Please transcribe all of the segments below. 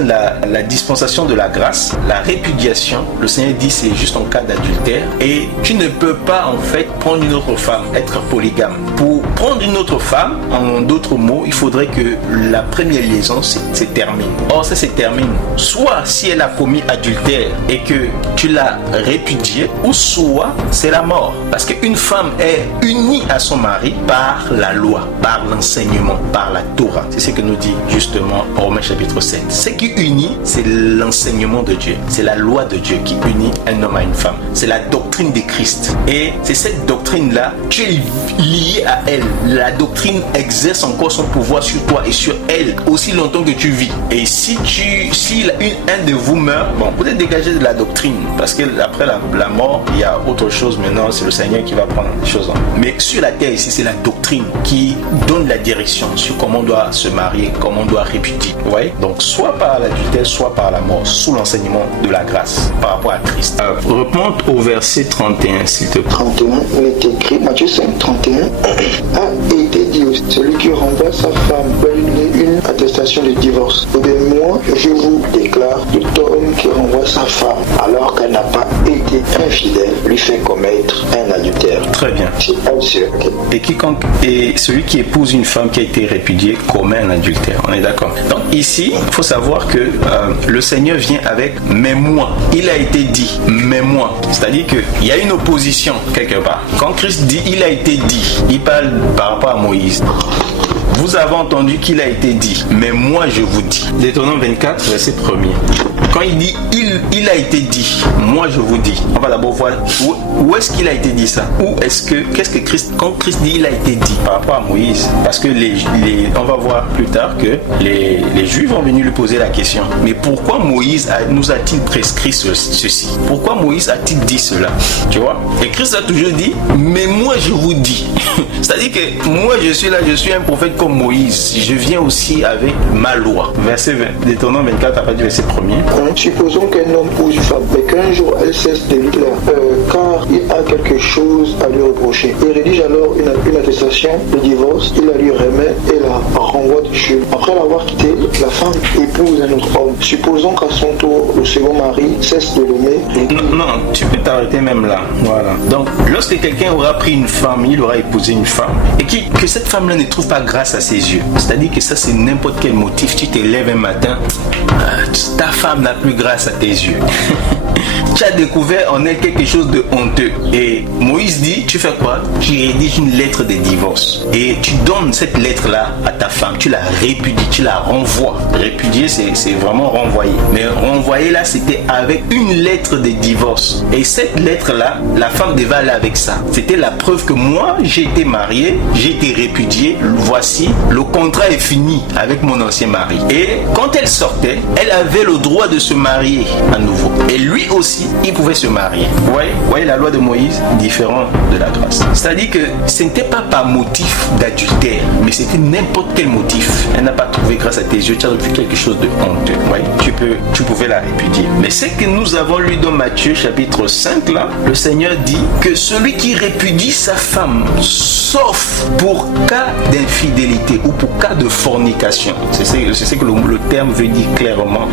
la dispensation de la grâce, la répudiation, le Seigneur dit c'est juste en cas d'adultère et tu ne peux pas en fait prendre une autre femme, être polygame. Pour prendre une autre femme, en d'autres mots, il faudrait que la première liaison se termine. Or ça se termine soit si elle a commis adultère et que tu l'as répudiée, ou soit c'est la mort. Parce qu'une femme est unie à son mari par la loi, par l'enseignement, par la Torah. C'est ce que nous dit justement Romains chapitre 7. Ce qui unit, c'est l'enseignement de Dieu. C'est la loi de Dieu qui unit un homme à une femme. C'est la doctrine de Christ. Et c'est cette doctrine-là, tu es lié à elle. La doctrine exerce encore son pouvoir sur toi et sur elle aussi longtemps que tu vis. Et si un de vous meurt, bon, vous êtes dégagé de la doctrine. Parce que après la mort, il y a autre chose maintenant. C'est le Seigneur qui va prendre les choses en main. Mais sur la terre ici, c'est la doctrine qui donne la direction sur comment on doit se marier, comment on doit répudier. Vous voyez? Donc, soit par l'adultère, soit par la mort, sous l'enseignement de la grâce par rapport à Christ. Remonte au verset 31, s'il te plaît. 31, il est écrit, Matthieu 5, 31, a été dit aussi, celui qui renvoie sa femme doit une attestation de divorce. Et bien moi, je vous déclare, tout homme qui renvoie sa femme alors qu'elle n'a pas été infidèle, lui fait commettre un adultère. Très bien. C'est absurde. Et celui qui épouse une femme qui a été répudiée commet un adultère. On est d'accord. Donc ici, il faut savoir que le Seigneur vient avec « mais moi ». Il a été dit « mais moi ». C'est-à-dire qu'il y a une opposition quelque part. Quand Christ dit « il a été dit », il parle par rapport à Moïse. Vous avez entendu qu'il a été dit, mais moi je vous dis. Deutéronome 24, verset 1er. Quand il dit il a été dit, moi je vous dis. On va d'abord voir où est-ce qu'il a été dit ça. Qu'est-ce que Christ, quand Christ dit il a été dit par rapport à Moïse. Parce que on va voir plus tard que les Juifs vont venir lui poser la question. Mais pourquoi Moïse nous a-t-il prescrit ceci? Pourquoi Moïse a-t-il dit cela? Tu vois? Et Christ a toujours dit, mais moi je vous dis. C'est-à-dire que moi je suis là, je suis un prophète comme Moïse, je viens aussi avec ma loi. Verset 20, Deutéronome 24, à partir du verset 1er. Supposons qu'un homme épouse une femme, mais qu'un jour elle cesse de lui plaire, car il a quelque chose à lui reprocher. Il rédige alors une attestation de divorce, il la lui remet et la renvoie de chez lui. Après l'avoir quittée, la femme épouse un autre homme. Supposons qu'à son tour, le second mari cesse de l'aimer. Non, tu peux t'arrêter même là. Voilà. Donc, lorsque quelqu'un aura pris une femme, il aura épousé une femme, et que cette femme-là ne trouve pas grâce à ses yeux. C'est-à-dire que ça, c'est n'importe quel motif. Tu te lèves un matin, ta femme n'a plus grâce à tes yeux. Tu as découvert en elle quelque chose de honteux. Et Moïse dit, tu fais quoi? Tu rédiges une lettre de divorce. Et tu donnes cette lettre-là à ta femme. Tu la répudies, tu la renvoies. Répudier, c'est vraiment renvoyer. Mais renvoyer là, c'était avec une lettre de divorce. Et cette lettre-là, la femme devait aller avec ça. C'était la preuve que moi, j'ai été marié, j'ai été répudié. Voici, le contrat est fini avec mon ancien mari. Et quand elle sortait, elle avait le droit de se marier à nouveau. Et lui aussi, il pouvait se marier. Vous voyez la loi de Moïse, différente de la grâce. C'est-à-dire que ce n'était pas par motif d'adultère, mais c'était n'importe quel motif. Elle n'a pas trouvé grâce à tes yeux, tu as vu quelque chose de honteux. Tu pouvais la répudier. Mais ce que nous avons lu dans Matthieu chapitre 5, là, le Seigneur dit que celui qui répudie sa femme, sauf pour cas d'infidélité ou pour cas de fornication, c'est ce que le terme veut dire clairement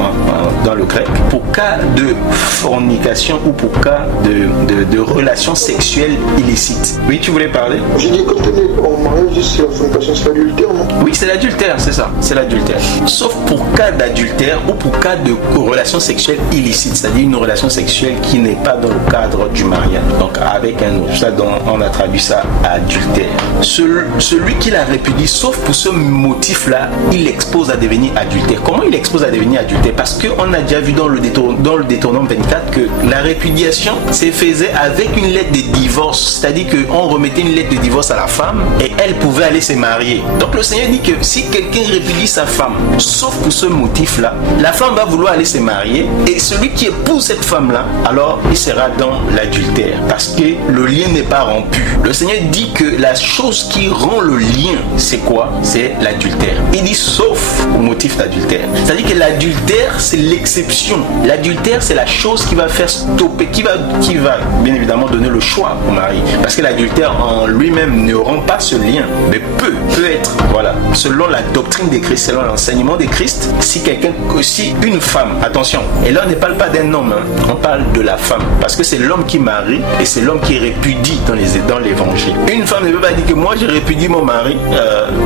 dans le grec, pour cas de fornication ou pour cas de relations sexuelles illicites. Oui, tu voulais parler? Je dis quand on mariage, c'est la fornication, c'est l'adultère, non? Oui, c'est l'adultère, c'est ça, c'est l'adultère. Sauf pour cas d'adultère ou pour cas de relation sexuelle illicite, c'est-à-dire une relation sexuelle qui n'est pas dans le cadre du mariage. Donc avec un autre, ça on a traduit ça à adultère. Celui qui la répudie, sauf pour ce motif-là, il expose à devenir adultère. Comment il expose à devenir adultère? Parce qu'on a déjà vu dans le Deutéronome 24 que la répudiation se faisait avec une lettre de divorce, c'est-à-dire qu'on remettait une lettre de divorce à la femme et elle pouvait aller se marier. Donc le Seigneur dit que si quelqu'un répudie sa femme, sauf pour ce motif-là, la femme va vouloir aller se marier et celui qui épouse cette femme-là, alors il sera dans l'adultère parce que le lien n'est pas rompu. Le Seigneur dit que la chose qui rend le lien, c'est quoi? C'est l'adultère. Il dit sauf au motif d'adultère. C'est-à-dire que l'adultère, c'est l'exception. L'adultère, c'est la chose chose qui va faire stopper, qui va bien évidemment donner le choix au mari. Parce que l'adultère en lui-même ne rompt pas ce lien, mais peut être, voilà, selon la doctrine des Christ, selon l'enseignement des Christ, si une femme, attention, et là on ne parle pas d'un homme, hein, on parle de la femme, parce que c'est l'homme qui marie et c'est l'homme qui répudie dans l'évangile. Une femme ne peut pas dire que moi je répudie mon mari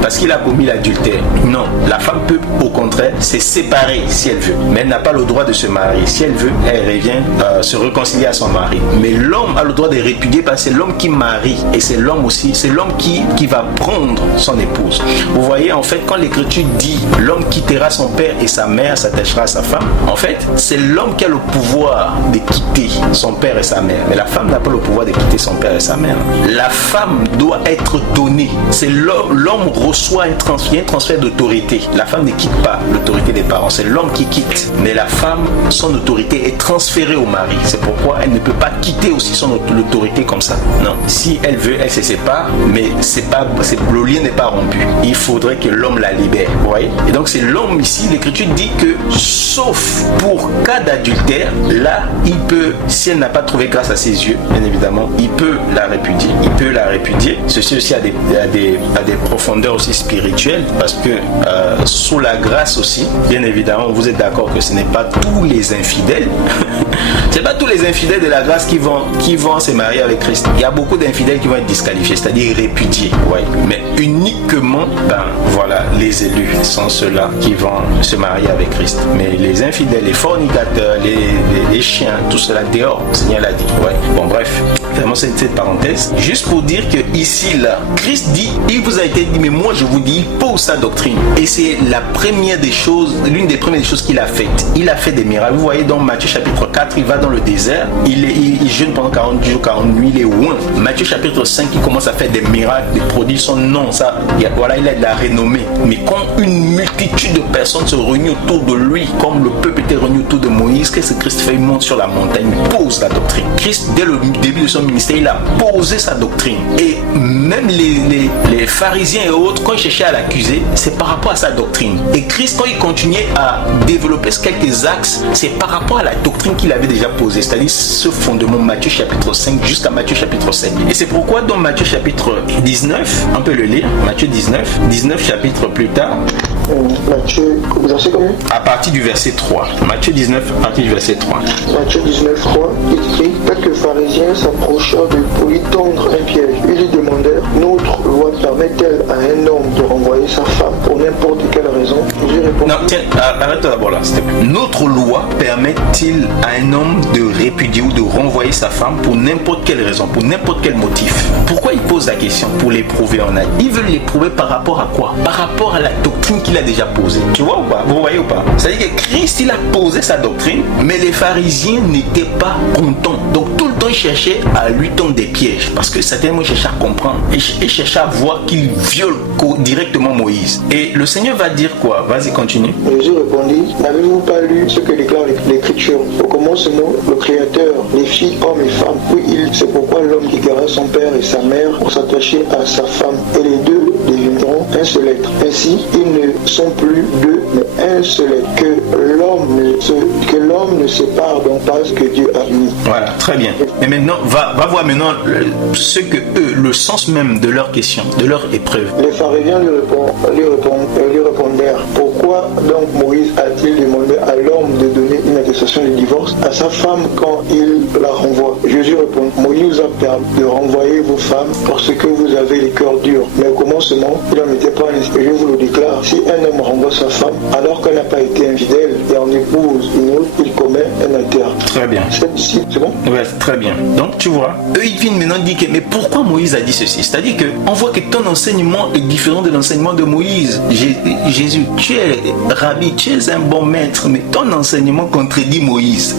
parce qu'il a commis l'adultère. Non, la femme peut au contraire se séparer si elle veut, mais elle n'a pas le droit de se marier. Si elle veut, elle revient se réconcilier à son mari. Mais l'homme a le droit de répudier parce que c'est l'homme qui marie et c'est l'homme aussi, c'est l'homme qui va prendre son épouse. Vous voyez, en fait, quand l'écriture dit l'homme quittera son père et sa mère s'attachera à sa femme, en fait, c'est l'homme qui a le pouvoir de quitter son père et sa mère. Mais la femme n'a pas le pouvoir de quitter son père et sa mère. La femme doit être donnée. C'est l'homme reçoit un transfert d'autorité. La femme ne quitte pas l'autorité des parents, c'est l'homme qui quitte. Mais la femme, son autorité est transférée au mari. C'est pourquoi elle ne peut pas quitter aussi son autorité comme ça. Non. Si elle veut, elle se sépare, mais le lien n'est pas rompu. Il faudrait que l'homme la libère. Vous voyez? Et donc c'est l'homme ici, l'écriture dit que sauf pour cas d'adultère, là, il peut, si elle n'a pas trouvé grâce à ses yeux, bien évidemment, il peut la répudier. Il peut la répudier. Ceci aussi a des profondeurs aussi spirituelles, parce que sous la grâce aussi, bien évidemment, vous êtes d'accord que ce n'est pas tous les infidèles. C'est pas tous les infidèles de la grâce qui vont se marier avec Christ. Il y a beaucoup d'infidèles qui vont être disqualifiés, c'est-à-dire répudiés. Ouais. Mais uniquement, voilà, les élus sont ceux-là qui vont se marier avec Christ. Mais les infidèles, les fornicateurs, les chiens, tout cela dehors, le Seigneur l'a dit. Ouais. Bon, bref, vraiment c'est cette parenthèse. Juste pour dire que ici, là, Christ dit, il vous a été dit, mais moi je vous dis, il pose sa doctrine. Et c'est l'une des premières choses qu'il a faites. Il a fait des miracles. Vous voyez dans Matthieu chapitre 4, il va dans le désert, il jeûne pendant 40 jours, 40 nuits, il est loin. Matthieu chapitre 5, il commence à faire des miracles, des prodiges, son nom, ça, voilà, il a de la renommée. Mais quand une multitude de personnes se réunissent autour de lui, comme le peuple était réuni autour de Moïse, qu'est-ce que Christ fait? Il monte sur la montagne, il pose la doctrine. Christ, dès le début de son ministère, il a posé sa doctrine. Et même les pharisiens et autres, quand ils cherchaient à l'accuser, c'est par rapport à sa doctrine. Et Christ, quand il continuait à développer quelques axes, c'est par rapport à la doctrine qu'il avait déjà posée, c'est-à-dire ce fondement Matthieu chapitre 5 jusqu'à Matthieu chapitre 7. Et c'est pourquoi dans Matthieu chapitre 19, on peut le lire, Matthieu 19 chapitres plus tard. Matthieu, verset combien? À partir du verset 3. Matthieu 19, à partir du verset 3. Matthieu 19, 3, il dit, quelques pharisiens s'approchèrent pour lui tendre un piège. Ils lui demandèrent, notre loi permet-elle à un homme de renvoyer sa femme pour n'importe quelle raison? Je lui répondis, non, tiens, arrête d'abord là, s'il te plaît. Notre loi permet-il à un homme de répudier ou de renvoyer sa femme pour n'importe quelle raison, pour n'importe quel motif? Pourquoi il pose la question? Pour l'éprouver en acte. Ils veulent l'éprouver par rapport à quoi? Par rapport à la doctrine qu'il a déjà posée. Tu vois ou pas? Vous voyez ou pas? C'est-à-dire que Christ, il a posé sa doctrine, mais les pharisiens n'étaient pas contents. Donc tout le temps, ils cherchaient à lui tendre des pièges, parce que certainement, ils cherchaient à comprendre. Ils cherchaient à voir qu'il viole directement Moïse. Et le Seigneur va dire quoi? Vas-y, continue. Jésus répondit, n'avez-vous pas lu ce que déclare l'Écriture? Au commencement, le Créateur, les filles, hommes et femmes, c'est pourquoi l'homme quittera son père et sa mère pour s'attacher à sa femme, et les deux deviendront un seul être. Ainsi, ils ne sont plus deux, mais un seul être. Que l'homme ne sépare donc pas ce que Dieu a uni. Voilà, très bien. Et maintenant, va voir maintenant le sens même de leur question, de leur épreuve. Les pharisiens lui répondèrent, pourquoi donc Moïse a-t-il demandé à l'homme de donner une attestation de divorce à sa femme quand il la renvoie? Jésus répond, Moïse vous a permis de renvoyer vos femmes parce que vous avez les cœurs durs. Mais au commencement, il n'en était pas ainsi. Je vous le déclare, si un homme renvoie sa femme alors qu'elle n'a pas été infidèle et en épouse une autre, il commet un adultère. Très bien. C'est bon? Ouais, très bien. Donc tu vois, eux ils viennent maintenant dire que, mais pourquoi Moïse a dit ceci? C'est-à-dire qu'on voit que ton enseignement est différent de l'enseignement de Moïse. Jésus, tu es rabbi, tu es un bon maître, mais ton enseignement contredit Moïse.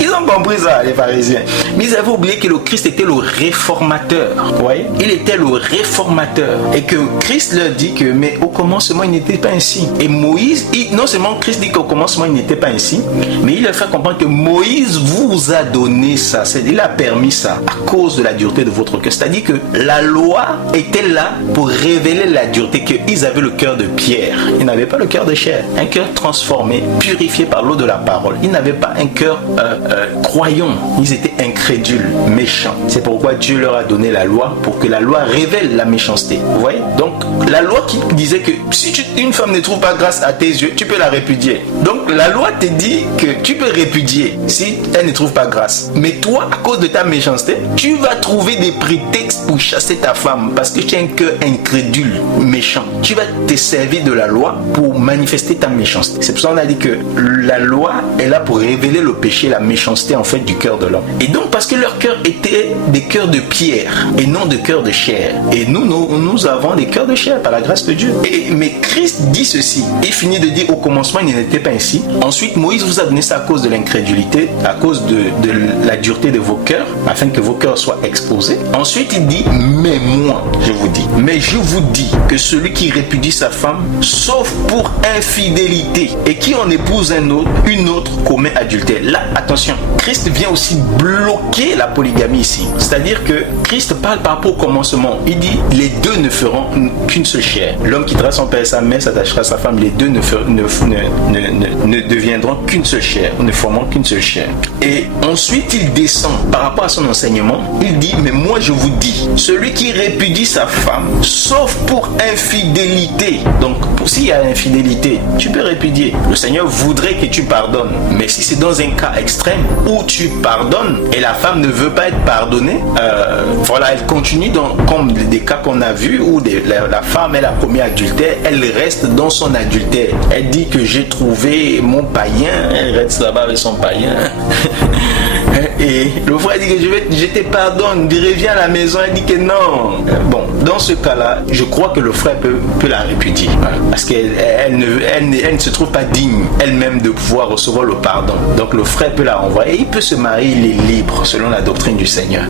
Ils ont compris ça, les pharisiens. Mais ils avaient oublié que le Christ était le réformateur. Ouais? Il était le réformateur. Et que Christ leur dit que, mais au commencement, il n'était pas ainsi. Et Moïse, non seulement Christ dit qu'au commencement, il n'était pas ainsi, mais il leur fait comprendre que Moïse Moïse vous a donné ça, il a permis ça à cause de la dureté de votre cœur. C'est-à-dire que la loi était là pour révéler la dureté, qu'ils avaient le cœur de pierre. Ils n'avaient pas le cœur de chair. Un cœur transformé, purifié par l'eau de la parole. Ils n'avaient pas un cœur croyant. Ils étaient incrédules, méchants. C'est pourquoi Dieu leur a donné la loi, pour que la loi révèle la méchanceté. Vous voyez? Donc, la loi qui disait que si une femme ne trouve pas grâce à tes yeux, tu peux la répudier. Donc, la loi te dit que tu peux répudier si elle ne trouve pas grâce. Mais toi, à cause de ta méchanceté, tu vas trouver des prétextes pour chasser ta femme parce que tu as un cœur incrédule, méchant. Tu vas te servir de la loi pour manifester ta méchanceté. C'est pour ça qu'on a dit que la loi est là pour révéler le péché, la méchanceté en fait du cœur de l'homme. Et donc, parce que leur cœur était des cœurs de pierre et non de cœurs de chair. Et nous avons des cœurs de chair par la grâce de Dieu. Mais Christ dit ceci. Il finit de dire au commencement, il n'était pas ainsi. Ensuite, Moïse vous a donné ça à cause de l'incrédulité, à cause de la dureté de vos cœurs, afin que vos cœurs soient exposés. Ensuite, il dit, mais moi, je vous dis que celui qui répudie sa femme, sauf pour infidélité, et qui en épouse une autre commet adultère. Là, attention, Christ vient aussi bloquer la polygamie ici. C'est-à-dire que Christ parle par rapport au commencement. Il dit, les deux ne feront qu'une seule chair. L'homme quittera son père et sa mère, s'attachera à sa femme, les deux ne deviendront qu'une seule chair, ne formeront qu'une seule chair. Et ensuite, il descend par rapport à son enseignement. Il dit, mais moi je vous dis, celui qui répudie sa femme, sauf pour infidélité. Donc, s'il y a infidélité, tu peux répudier. Le Seigneur voudrait que tu pardonnes. Mais si c'est dans un cas extrême où tu pardonnes et la femme ne veut pas être pardonnée, voilà, elle continue comme des cas qu'on a vus où la femme, elle a commis adultère, elle reste dans son adultère. Elle dit que j'ai trouvé mon païen, elle reste là-bas avec son païen. Et le frère dit que je te pardonne, il revient à la maison, elle dit que non. Bon, dans ce cas-là, je crois que le frère peut la répudier. Parce qu'elle ne se trouve pas digne elle-même de pouvoir recevoir le pardon. Donc le frère peut la renvoyer. Il peut se marier, il est libre selon la doctrine du Seigneur.